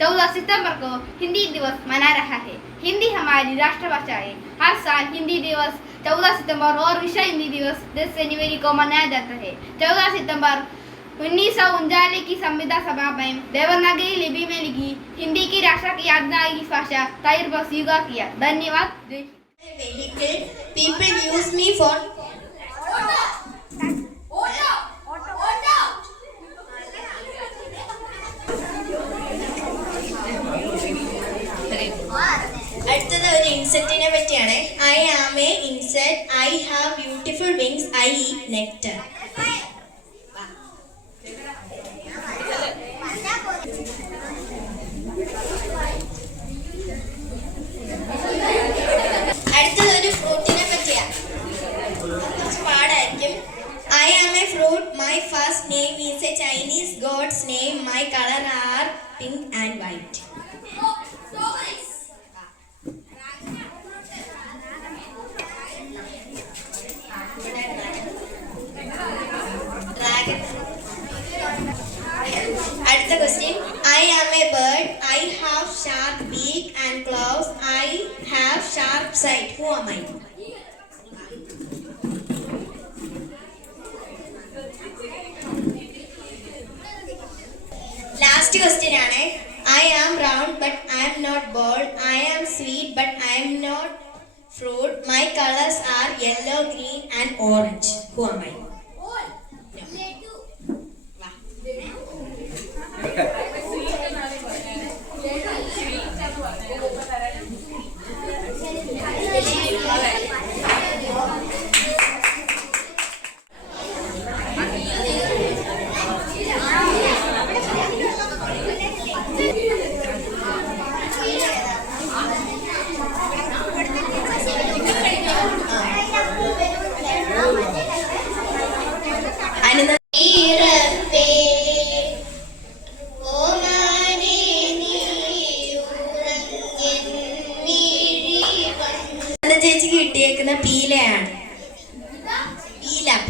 चौदह सितंबर को हिंदी दिवस मना रहा है हिंदी हमारी राष्ट्रभाषा है हर साल हिंदी दिवस 14 सितंबर और विश्व हिंदी दिवस 10 जनवरी को मनाया जाता है 14 सितंबर उन्नीस सौ उनचालीस की संविधान सभा में देवनागरी लिपि में लिखी हिंदी की राष्ट्र की आज्ञाई भाषा ताहिर पर स्वीकार किया धन्यवाद അടുത്തത് ഒരു ഇൻസെക്റ്റിനെ പറ്റിയാണ്. I am a insect I have beautiful wings I eat nectar അടുത്തത് ഒരു ഫ്രൂട്ടിനെ പറ്റിയാ. പാടായിരിക്കും. I am a fruit my first name is a Chinese god's name my colour are pink and white അടുത്ത question I am a bird I have sharp beak and claws I have sharp sight who am I last question ആണ് I am round but I am not ball I am sweet but I am not fruit my colours are yellow green and orange who am I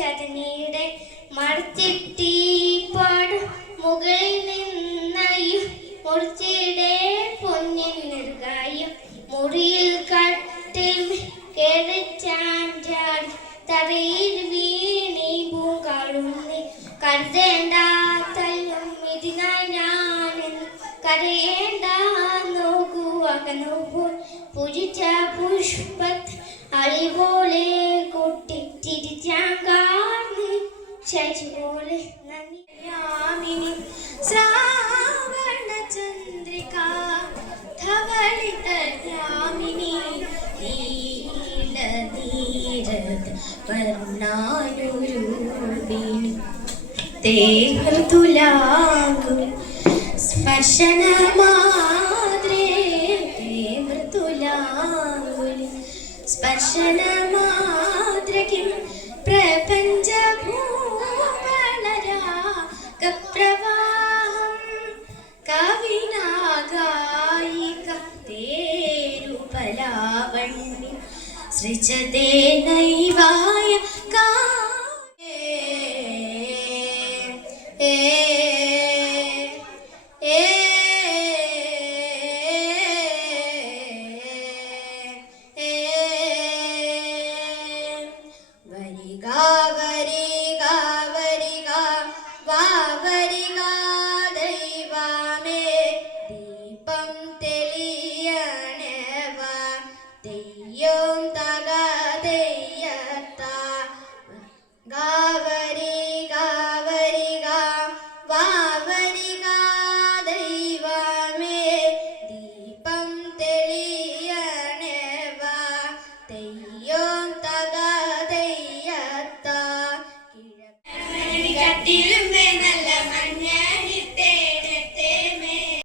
മുട്ടുകൾ മറിച്ചിട്ടി പാട് മുകളിൽ നിന്നായും മുറിച്ചിടെ പൊന്നിൻ നെറുകായും മുറിയിൽ കട്ടിൽ കേറി ചാഞ്ചാടി തറയിൽ വീണി പൂങ്കാളുന്നി കരുതേണ്ട തല്ലും ഇതിനായി ഞാനെന്ന് കരയേണ്ട. നോക്കൂ അകന്നുപോൽ പുരിച്ച പുഷ്പത്ത് അളിപോലെ കൊട്ടി തിരിച്ചാങ്കാർന്ന് ശശി പോലെ നന്ദിയാമിനി ശ്രാവണ ചന്ദ്രിക ധവളിത യാമിനി നീല നീരത് വർണാനുരൂപിണി തേഹൃതുലാകു സ്പർശന മാത്രേ മൃദുലാകുലി സ്പർശന ഭൂഗണരാഗപ്രവാഹം കവിനാഗായിക തേരുപലാവണ്ണി സൃജതേ നൈവായ